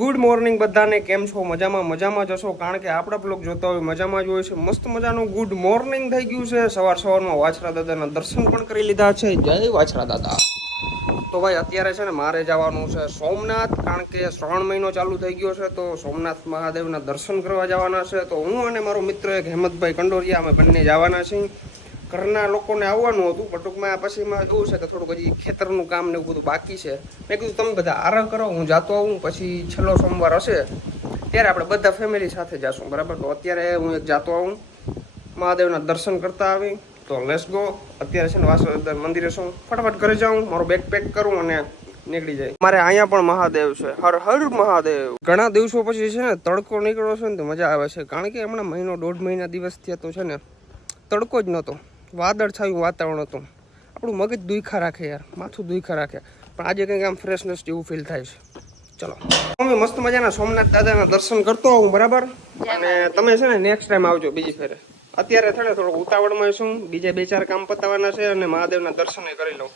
Good morning બધાને, કેમ છો? મજામાં જશો, કારણ કે આપણા બ્લોગ જોતા હોય મજામાં જ હોય છે. મસ્ત મજાનું ગુડ મોર્નિંગ થઈ ગયું છે. સવારમાં વાછરા દાદાના દર્શન પણ કરી લીધા છે. જય વાછરા દાદા. તો ભાઈ અત્યારે છે ને મારે જવાનું છે સોમનાથ, કારણ કે શ્રાવણ મહિનો ચાલુ થઈ ગયો છે. તો સોમનાથ મહાદેવના દર્શન કરવા જવાના છે. તો હું અને મારો મિત્ર એક હેમંતભાઈ કંડોરિયા, અમે બંને જવાના છીએ. ઘરના લોકોને આવવાનું હતું, પણ ટૂંકમાં પછીમાં એવું છે કે થોડુંક હજી ખેતરનું કામ ને એવું બધું બાકી છે. મેં કીધું તમે બધા આરામ કરો, હું જાતો આવું, પછી છેલ્લો સોમવાર હશે ત્યારે આપણે બધા ફેમિલી સાથે જશું, બરાબર? તો અત્યારે હું એક જાતો આવું, મહાદેવના દર્શન કરતા આવી. તો લેટ્સ ગો. અત્યારે છે ને વાસુદેવ મંદિરે છું, ફટાફટ ઘરે જાઉં, મારું બેગ પેક કરું અને નીકળી જાય. મારે અહીંયા પણ મહાદેવ છે. હર હર મહાદેવ. ઘણા દિવસો પછી છે ને તડકો નીકળ્યો છે ને તો મજા આવે છે, કારણ કે હમણાં મહિનો દોઢ મહિના દિવસ થયા તો છે ને તડકો જ નહોતો, વાદળ છાયું વાતાવરણ હતું. આપણું મગજ દુખા રાખે યાર, માથું દુખા રાખે, પણ આજે કંઈક આમ ફ્રેશનેસ જેવું ફીલ થાય છે. ચલો અમે મસ્ત મજાના સોમનાથ દાદાના દર્શન કરતો આવું, બરાબર? અને તમે છે ને નેક્સ્ટ ટાઈમ આવજો બીજી ફેરે. અત્યારે છે ને થોડુંક ઉતાવળમાં છું, બીજે 2-4 કામ પતાવવાના છે અને મહાદેવના દર્શન કરી લઉં.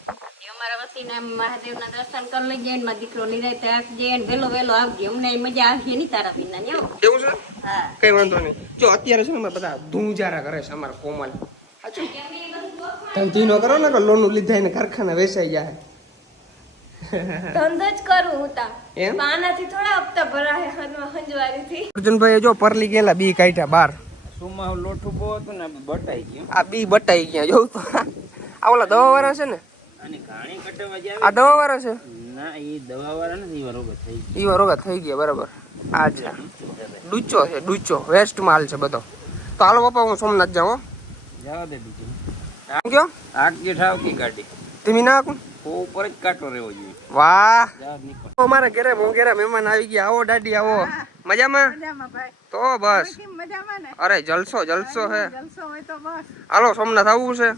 અમારા વતીને મહાદેવના દર્શન કરી લઈએ, મારો દીકરો નિરાંતે આવજે, વેલો આવજે, અમને મજા આવશે નહીં તારા વિના ને. એવું છે? હા, કઈ વાંધો નહીં. જો અત્યારે છે ને અમે બધા ધૂંજારા કરે છે અમારા કોમલ. સાચું ધંધી નો કરો ને કે લોન લીધા એને કારખાના વેચાઈ જાય. ધંધો જ કરું હું તા. એમ આનાથી થોડા હપ્તા ભરાય હંજવારીથી. અર્જુનભાઈ જો પરલી ગયેલા બી કાઢ્યા બાર. સુમા લોઠું બહુ હતું ને બટાઈ ગયું. આ બી બટાઈ ગયા જોઉં તો. આ ઓલા દવા વાળા છે ને, અને ઘાણી કટવા જાય. આ દવા વાળા છે ના, એ દવા વાળા નથી, ઈ રોગ થઈ ગયો. ઈ રોગા થઈ ગયા, બરાબર? આ છે ડૂચો છે, ડૂચો વેસ્ટ માલ છે બધો. તો હાલો પપ્પા, હું સોમનાથ જાઉં. જવા દે બીજું. આમ કયો આગ જે ઠાવ કી ગાડી તમે ના આકું ઉપર જ કાંટો રહેવો જોઈએ. વાહ, જવા દે નીકળ. અમારા ઘરે મોંઘેરા મહેમાન આવી ગયા. આવો દાદી આવો. મજામાં? તો બસ. અરે જલસો હે. હાલો સોમનાથ આવવું છે.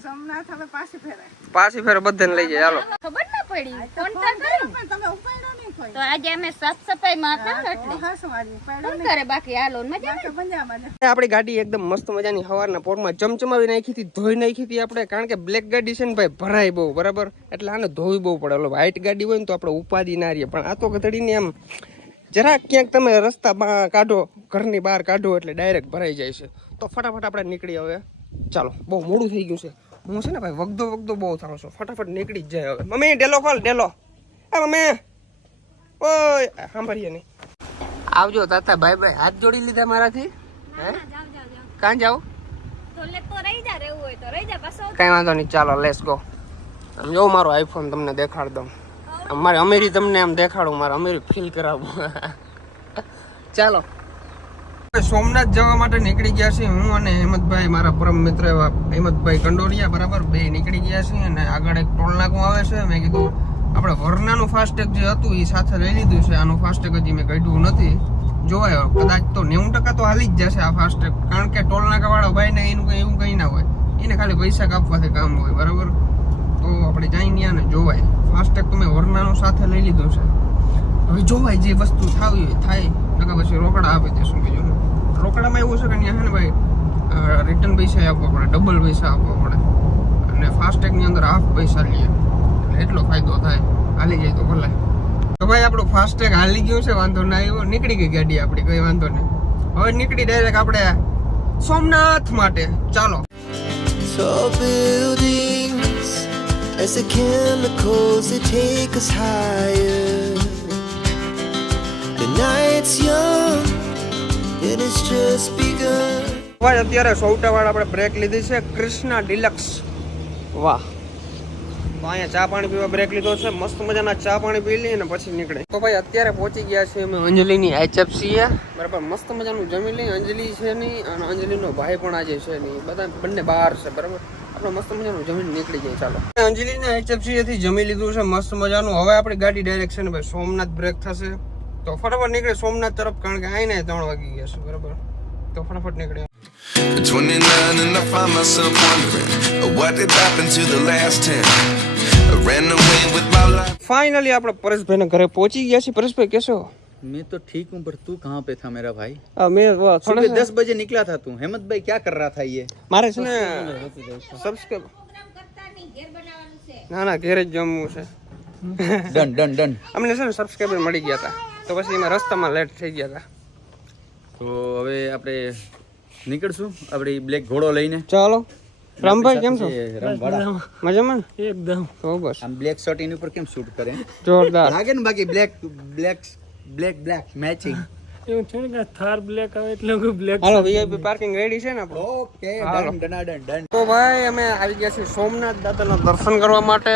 પાછી ફેર બધાને લઈ જાય. હાલો. ખબર ના પડી ફોન કરી તો આજે અમે સાફ સફાઈ માં હતા એટલે શું કરે બાકી હાલો મજા આપણી ગાડી એકદમ મસ્ત મજાની સવારના પોરમાં ચમચમાવી નાખી હતી, ધોઈ નાખી હતી આપણે, કારણ કે બ્લેક ગાડી છે ને ભાઈ ભરાય બહુ, બરાબર? એટલે આને ધોવી બહુ પડે. ઓલો વ્હાઈટ ગાડી હોય ને તો આપણે ઉપાધિ ના રહીએ, પણ આ તો ગધડીને આમ જરાક ક્યાંક તમે રસ્તા કાઢો, ઘરની બહાર કાઢો એટલે ડાયરેક્ટ ભરાઈ જાય છે. તો ફટાફટ આપણે નીકળી હવે. ચાલો, બહુ મોડું થઈ ગયું છે. હું છે ને ભાઈ વગદો બહુ થાઉં છું, ફટાફટ નીકળી જ જાય હવે. મમ્મી ડેલો ખોલ, ડેલો. હા મમ્મી, ઓય સાંભળીએ નહીં. આવજો તાતા, બાય બાય. હાથ જોડી લીધા મારાથી. હે કાં જાવ? કઈ વાંધો નહીં, ચાલો લેટ્સ ગો. આમ જો મારો આઈફોન તમને દેખાડ દઉં, મારી અમીરી તમને આમ દેખાડું, મારે અમીરી ફીલ કરાવું. ચાલો સોમનાથ જવા માટે નીકળી ગયા છીએ હું અને હેમંતભાઈ, મારા પરમ મિત્ર એવા હેમંતભાઈ કંડોરિયા, બરાબર? બે નીકળી ગયા છીએ અને આગળ એક ટોલ નાકું આવે છે. મેં કીધું આપણે વરનાનું ફાસ્ટેગ જે હતું એ સાથે લઈ લીધું છે. આનું ફાસ્ટેગ હજી મેં કાઢ્યું નથી, જોવાય કદાચ તો 90% તો હાલી જ જશે આ ફાસ્ટેગ, કારણ કે ટોલ નાકા વાળો ભાઈ ને એનું કઈ એવું કઈ ના હોય, એને ખાલી પૈસા કાપવાથી કામ હોય, બરાબર? તો આપણે જઈ ત્યાં ને જોવાય. ફાસ્ટેગ તો મેં વરનાનું સાથે લઈ લીધું છે. હવે જોવાય જે વસ્તુ થાય નકા પછી રોકડા આપી દેશું. બીજું રોકડામાં એવું છે કે ત્યાં છે ને ભાઈ રિટર્ન પૈસા આપવા પડે, ડબલ પૈસા આપવા પડે, અને ફાસ્ટેગની અંદર હાફ પૈસા લઈએ, એટલે એટલો ફાયદો થાય. હાલી જાય તો ભલે. તો ભાઈ આપણું ફાસ્ટેગ હાલી ગયું છે, વાંધો ના આવ્યો, નીકળી ગઈ ગાડી આપણી, કઈ વાંધો નહીં. હવે નીકળી ડાયરેક્ટ આપણે સોમનાથ માટે. ચાલો. Tall buildings as the chemicals they take us higher. The night's young and it's just begun. ભાઈ અત્યારે સૌટાવાળા આપણે બ્રેક લીધી છે, કૃષ્ણા ડિલક્સ. વાહ. તો અહીંયા ચા પાણી પીવા બ્રેક લીધો છે. મસ્ત મજાના ચા પાણી પી લઈએ ને પછી નીકળે. તો ભાઈ અત્યારે પહોંચી ગયા છે અમે અંજલિની HFC, બરાબર? મસ્ત મજાનું જમી લઈ. અંજલિ છે નહીં અને અંજલિનો ભાઈ પણ આજે છે નહીં, બધા બંને બહાર છે, બરાબર? આપણે મસ્ત મજાનું જમીન નીકળી જાય. ચાલો, અંજલિના HFC થી જમી લીધું છે મસ્ત મજાનું. હવે આપણી ગાડી ડાયરેક્ટ છે ને ભાઈ સોમનાથ બ્રેક થશે, તો ફટાફટ નીકળે સોમનાથ તરફ, કારણ કે આઈને 3 વાગી ગયા છે, બરાબર? તો ફટાફટ નીકળે. 29 and I find myself wondering what did happen to the last 10. I ran away with my life. Finally આપણે પરેશભાઈના ઘરે પહોંચી ગયા છીએ. પરેશભાઈ कैसे हो? मैं तो ठीक हूँ, पर तू कहाँ पे था मेरा भाई? मैं सुबह 10 बजे निकला था तू. हेमंत भाई क्या कर रहा था ये? મારે છે ને સબસ્ક્રાઇબ ના ઘેર જ જમવું છે. Done done done. અમને છે ને સબસ્ક્રાઇબર મળી ગયા હતા. તો પછી એમાં રસ્તામાં લેટ થઈ ગયા હતા. તો હવે આપણે નીકળશું આપણી બ્લેક ઘોડો લઈને. ચાલો રામભાઈ કેમ છો? રમવાડા. મજામાં એકદમ. તો બસ આમ બ્લેક શર્ટ એની ઉપર કેમ શૂટ કરે? જોરદાર. લાગે ને બાકી બ્લેક મેચિંગ. હાલો વીઆઈપી પાર્કિંગ રેડી છે ને આપણું? ઓકે હાલો. ડન. તો ભાઈ અમે આવી ગયા છીએ સોમનાથ દાદાના દર્શન કરવા માટે.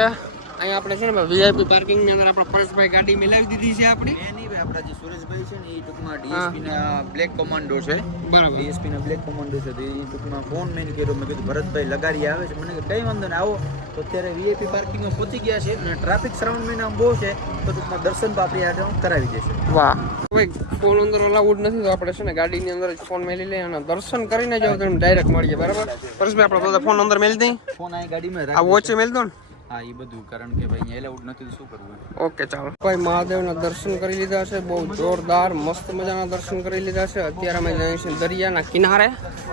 અહીંયા આપણે છે ને વીઆઈપી પાર્કિંગ ની અંદર આપણા પરેશભાઈ ગાડી મિલાવી દીધી છે આપણી. એની આપણા જે સુરેશભાઈ છે ને એ ટૂંકમાં ડીએસપી ના બ્લેક કમાન્ડો છે. બરાબર. ડીએસપી ના બ્લેક કમાન્ડો છે. તો એ ટૂંકમાં ફોન મેં કર્યો. મેં કીધું ભરતભાઈ લગાડી આવે છે. મને કે કઈ વાંધો ને આવો. તો અત્યારે વીઆઈપી પાર્કિંગમાં પહોંચી ગયા છે અને ટ્રાફિક શ્રાવણ મહિનામાં બહુ છે. તો ટૂંકમાં દર્શન તો આપણી આજે કરાવી દેશે. વાહ ભાઈ ફોન અંદર અલાઉડ નથી તો આપણે છે ને ગાડીની અંદર જ ફોન મેલી લઈએ અને દર્શન કરીને જાવ તો ડાયરેક્ટ મળીએ. બરાબર પરેશભાઈ આપણે બધા ફોન અંદર મેલી દઈએ. ફોન અહીં ગાડીમાં આ વોચ મેલી દો ને. હા એ બધું કારણ કે ભાઈ અહીંયા એલાઉડ નથી તો શું કરવું. ઓકે ચાલો ભાઈ મહાદેવના દર્શન કરી લીધા છે. બહુ જોરદાર મસ્ત મજાના દર્શન કરી લીધા છે. અત્યારે અમે જઈએ છીએ દરિયાના કિનારે.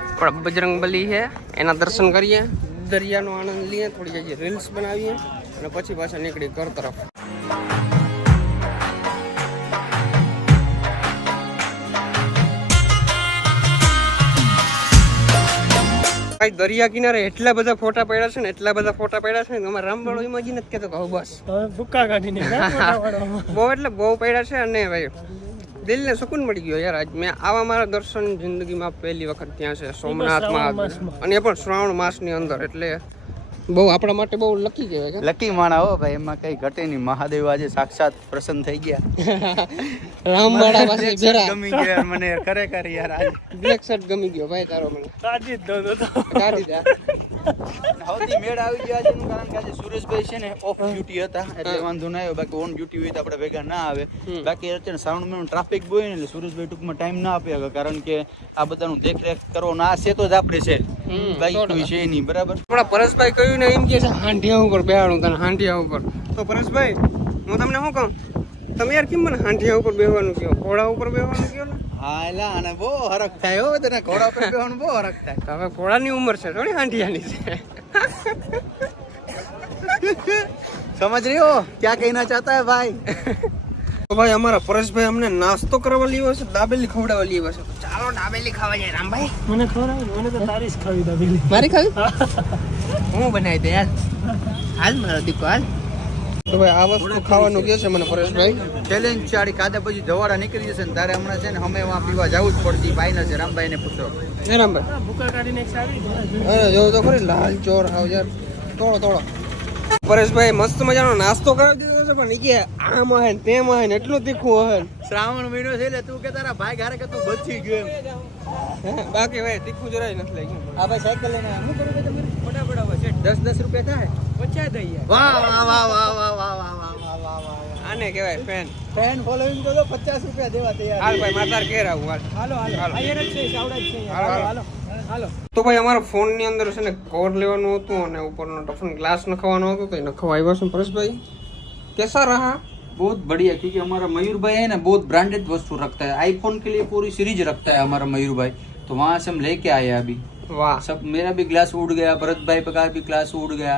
આપણા બજરંગબલી છે એના દર્શન કરીએ, દરિયાનો આનંદ લઈએ, થોડી જઈએ રીલ્સ બનાવીએ અને પછી પાછા નીકળી ઘર તરફ. ભાઈ દરિયા કિનારે એટલા બધા ફોટા પડ્યા છે ને અમારે રામવાળો ઇમેજિન જ કહેતો કહું બસ ભૂકા કાઢીને બહુ એટલે બહુ પડ્યા છે. અને ભાઈ દિલને સુકૂન મળી ગયો યાર. આજ મેં આવા મારા દર્શન જિંદગીમાં પહેલી વખત ત્યાં છે સોમનાથમાં, અને એ પણ શ્રાવણ માસની અંદર. એટલે બહુ આપણા માટે બહુ લકી કહેવાય. લકી માણા હો ભાઈ, એમાં કઈ ઘટે નહીં. મહાદેવ આજે સાક્ષાત પ્રસન્ન થઈ ગયા. રામવાડા પાસે જરા ગમી ગયો યાર મને ખરેખર યાર. આજે બ્લેક શર્ટ ગમી ગયો ભાઈ તારો મને. કાઢી દે. સૌથી મેળ આવી ગયો આજનું, કારણ કે આજે સુરેશભાઈ છે ને ઓફ ડ્યુટી હતા એટલે વાંધો ના આવ્યો. બાકી ઓન ડ્યુટી હોય તો આપણે ભેગા ના આવે. બાકી અત્યારે શ્રાવણ મહિનો ટ્રાફિક બહુ હોય ને એટલે સુરેશભાઈ ટૂંકમાં ટાઈમ ના આપે, કારણ કે આ બધાનું દેખરેખ કરવો ના છે તો જ આપણે છે. બાઈક કોઈ છે નહીં. બરાબર. આપણા પરેશભાઈ કહ્યું ને એમ કે છે હાંડિયા ઉપર બેહાડું તને, હાંડિયા ઉપર. તો પરેશભાઈ હું તમને શું કહું, તમે યાર કેમ મને હાંડિયા ઉપર બેહવાનું કહો, ઘોડા ઉપર બેહવાનું કહો ને. હા એટલે આને બહુ હરખ થાય હો, તને ઘોડા પર બેહવાનું બહુ હરખ થાય. તો હવે ઘોડાની ઉંમર છે થોડી હાંડિયાની છે. સમજ રહી હો ક્યાં કહેના ચાહતા હે ભાઈ. તો ભાઈ અમારા પરેશભાઈ અમને નાસ્તો કરવા લીધો છે, દાબેલી ખવડાવવા લીધો છે. તો ચાલો દાબેલી ખાવા જાય. રામભાઈ મને ખવડાવ, મને તો તારી જ ખાવી દાબેલી. મારી ખાવી? હું બનાવી દે યાર. હાલ મારો દીકો હાલ. તો ભાઈ આ વસ્તુ ખાવાનું કહે છે મને પરેશભાઈ. ચેલેન્જ ચાડી કાદા પછી જવાડા નીકળી જશે ને તારે હમણાં છે ને અમે વાં પીવા જવું જ પડતી. ભાઈ ને છે રામભાઈ ને પૂછો. હે રામભાઈ ભૂકા કાઢીને એક સાડી જોયું તો ખરી લાલ ચોર આવ યાર. તોડો પરેશભાઈ મસ્ત મજાનો નાસ્તો કરી દીધો છે, પણ કે આમાં હે ને તેમાં હે ને એટલું તીખું હે. શ્રાવણ મહિનો છે એટલે તું કે તારા ભાઈ ઘરે કે તું બચી ગયો એમ. બાકી ભાઈ તીખું જરાય નથી લાગ્યું. આ ભાઈ સાયકલ લઈને શું કરું કે તમે ફટાફટ 10 રૂપિયા થાય પચાય દઈએ. વાહ વાહ વાહ વાહ વાહ વાહ વાહ વાહ વાહ વાહ. આને કહેવાય ફેન ફોલોઈંગ તો 50 રૂપિયા દેવા તૈયાર. હાલ ભાઈ માતાર ઘેર આવું હાલ. હાલો આયર જ છે સાવડા જ છે. હાલો તો ભાઈ અમારા ફોન ની અંદર છે ને કવર લેવાનું હતું અને ઉપરનો ટફન ગ્લાસ નખવાનો હતો, તો એ નખવા આવ્યો છે પરેશભાઈ. कैसा रहा? बहुत बढ़िया, क्योंकि हमारा मयूर भाई है ना बहुत ब्रांडेड वस्तु रखता है. आईफोन के लिए पूरी सीरीज रखता है हमारा मयूर भाई. तो वहाँ से हम लेके आए अभी. वाह. सब मेरा भी ग्लास उड़ गया, भरत भाई का भी ग्लास उड़ गया,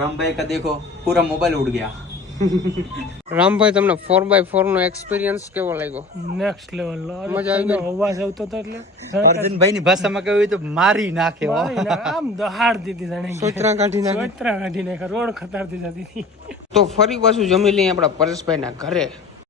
राम भाई का देखो पूरा मोबाइल उड़ गया. રામભાઈ તમને 4x4 નો એક્સપિરિયન્સ કેવો લાગ્યો? Next level. મજા આવી ગઈ. અવાજ આવતો હતો એટલે અર્જુનભાઈ ની ભાષામાં કહ્યું તો મારી નાખે. આમ દહાડ દીધી જાણે સોતરા કાઢી નાખી. સોતરા કાઢી નાખે, રોડ ખતારતી જતી હતી. તો ફરી પાછું જમી લઈએ આપણા પરેશભાઈ ના ઘરે.